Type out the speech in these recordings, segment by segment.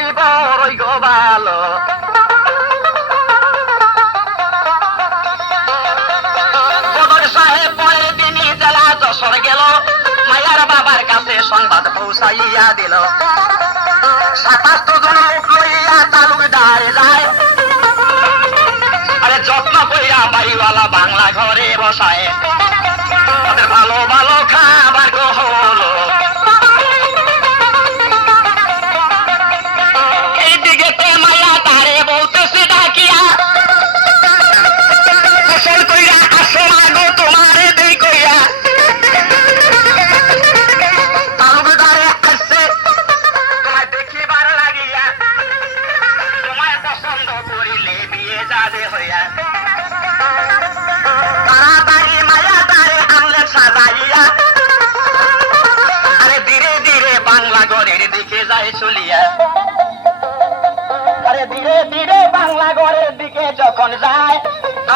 আমি বড়ই গো ভালো সাহেব পরের দিনই জেলা যশোর গেল। মায়ার বাবার কাছে সংবাদ পৌঁছাইয়া দিল। সাতাশ জন লোক লইয়া তালুকদার যায়।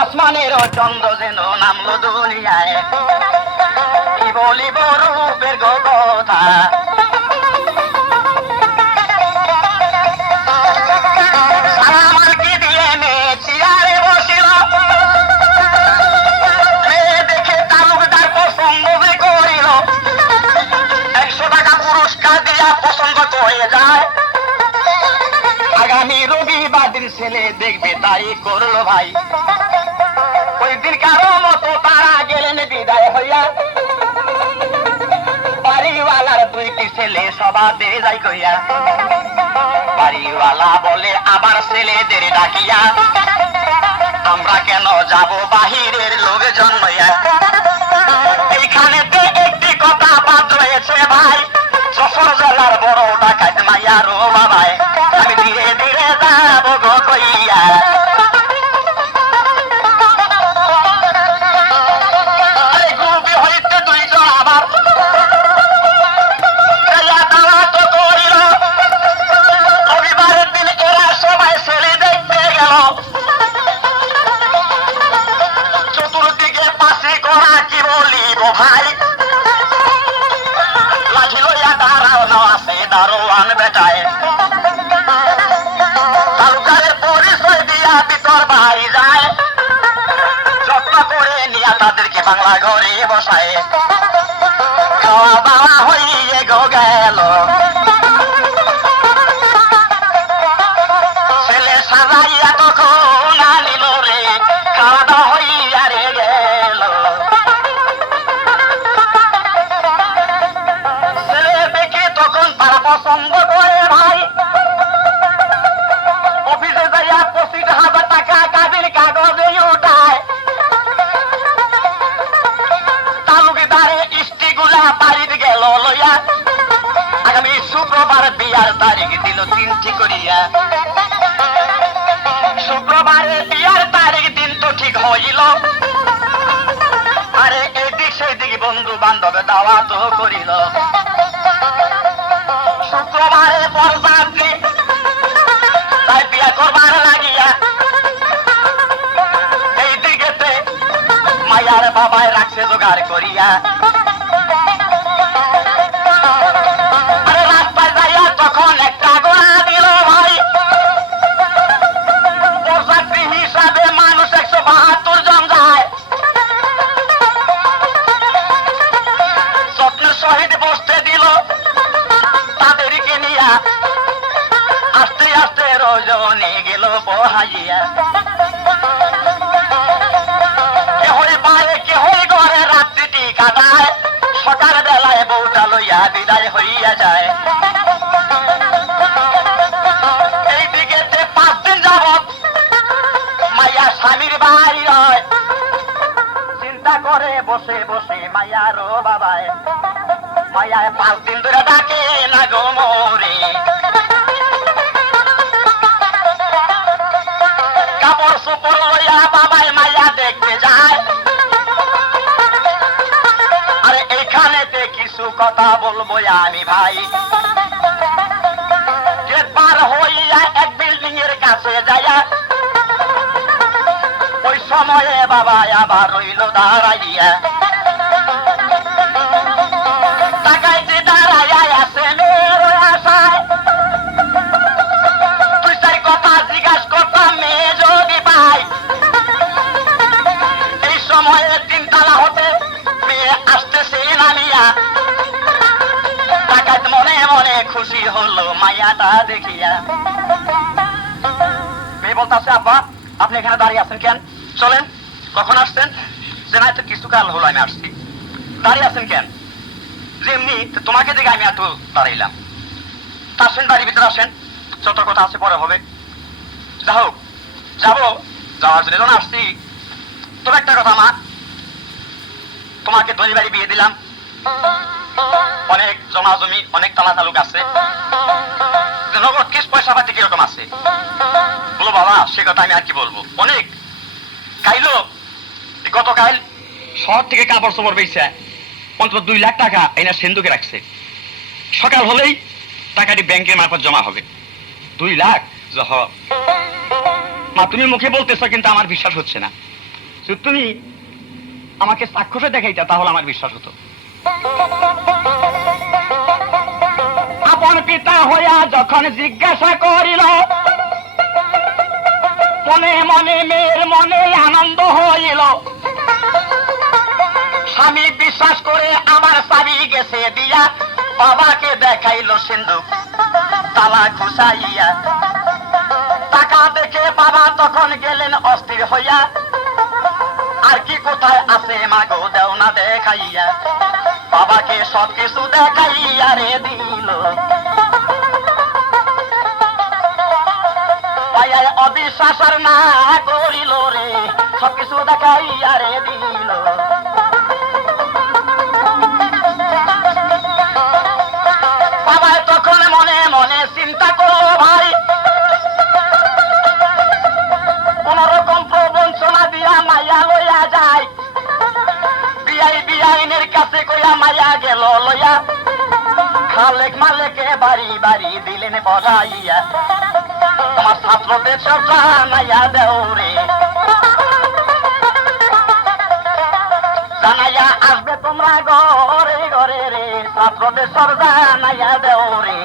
আসমানের চন্দ্র যেন নামলো দুনিয়ায়। কি বলিব রূপের কথা আগামী রবিবাদের ছেলে দেখবে তাই করল ভাই। ছেলে সবা দিয়ে যাই কইয়া বাড়িওয়ালা বলে আবার ছেলেদের ডাকিয়া, আমরা কেন যাব বাহিরের লোক জন্মইয়া ভিতর বাড়ি যায়। যত্ন করে নিয়া তাদেরকে বাংলা ঘরে বসায়। খাওয়া দাওয়া হইয়ে গো গেল। ছেলে সাজাইয়া তারিখ দিল তিনটি করিয়া। শুক্রবারে বিয়ার তারিখ দিন তো ঠিক হইল। আরে এদিক সেদিক বন্ধু বান্ধব দাওয়া তো করিল। শুক্রবারে বরযাত্রী তাই বিয়া করবার লাগিয়া এই দিকেতে মায়ার বাবায় রাখছে জোগাড় করিয়া। রজনে গেল কেহই পায়ে কেহই ঘরে রাত্রিটি কাটায়। সকাল বেলায় বউটা লইয়া বিদায় হইয়া যায়। পাঁচ দিন হয় চিন্তা করে বসে বসে মাইয়ার ও বাবায়। মায়ায় পাঁচ দিন ধরে ডাকে কথা বলব আমি ভাই। পার হইয়া এক বিল্ডিং এর কাছে যাইয়া ওই সময়ে বাবা আবার রইল দাঁড়াইয়া। খুশি হলো, মায়াটা দেখিয়া। মেয়ে বলতেছে, আব্বা, আপনি এখানে দাঁড়িয়ে আছেন কেন? চলেন, কখন আসছেন? যে না কিছু কাল হলো আমি আসছি। দাঁড়িয়ে আছেন কেন? যেমনি তোমাকে দেখে আমি একটু দাঁড়াইলাম। আসেন, বাড়ির ভিতরে আসেন। যত কথা আছে পরে হবে। যা হোক, যাব। যাওয়ার জন্য যখন আসছি, তবে একটা কথা, মা। তোমাকে ধনী বাড়ি বিয়ে দিলাম। অনেক জমা জমি অনেক তালা তালুক আছে নগদ কিস পয়সা পাতি কীরকম আছে? বলো বাবা, সে কথা আমি আর কি বলব? অনেক। কাইলো গতকাল শহর থেকে কাপড় চোপড় বেচে অন্তত দুই লাখ টাকা এনা সিন্ধুকে রাখছে। সকাল হলেই টাকাটি ব্যাংকের মারফত জমা হবে। দুই লাখ? জহ মা, তুমি মুখে বলতেছো, কিন্তু আমার বিশ্বাস হচ্ছে না। তুমি আমাকে চাক্ষুষে দেখাইতা, তাহলে আমার বিশ্বাস হতো। আপন পিতা হইয়া যখন জিজ্ঞাসা করিল, মনে মনে মেয়ের মনে আনন্দ হইল। স্বামী বিশ্বাস করে আমার চাবি গেছে দিয়া বাবাকে দেখাইলো সিন্ধু, তালা ঘুষাইয়া। টাকা দেখে বাবা তখন গেলেন অস্থির হইয়া। আর কি কোথায় আছে মাগো দেও না দেখাইয়া। বাবাকে সব কিছু দেখাইয়া রে দিল। পাইয়ায় অবিশ্বাস আর না করিল রে সব কিছু দেখাইয়া রে দিল। বাবায় তখন মনে মনে চিন্তা করো ভাই কোন রকম প্রবঞ্চনা দিয়া মাইয়া লইয়া যায় বিয়াই বিয়াইনের কাছে কইয়া মাইয়া গেল লইয়া। খালেক মালেকে বাড়ি বাড়ি দিলেন তোমার ছাত্রদের সব জানাইয়া দেও রে জানাইয়া আসবে তোমরা ঘরে ঘরে রে ছাত্রদের সব জানাইয়া দেও রে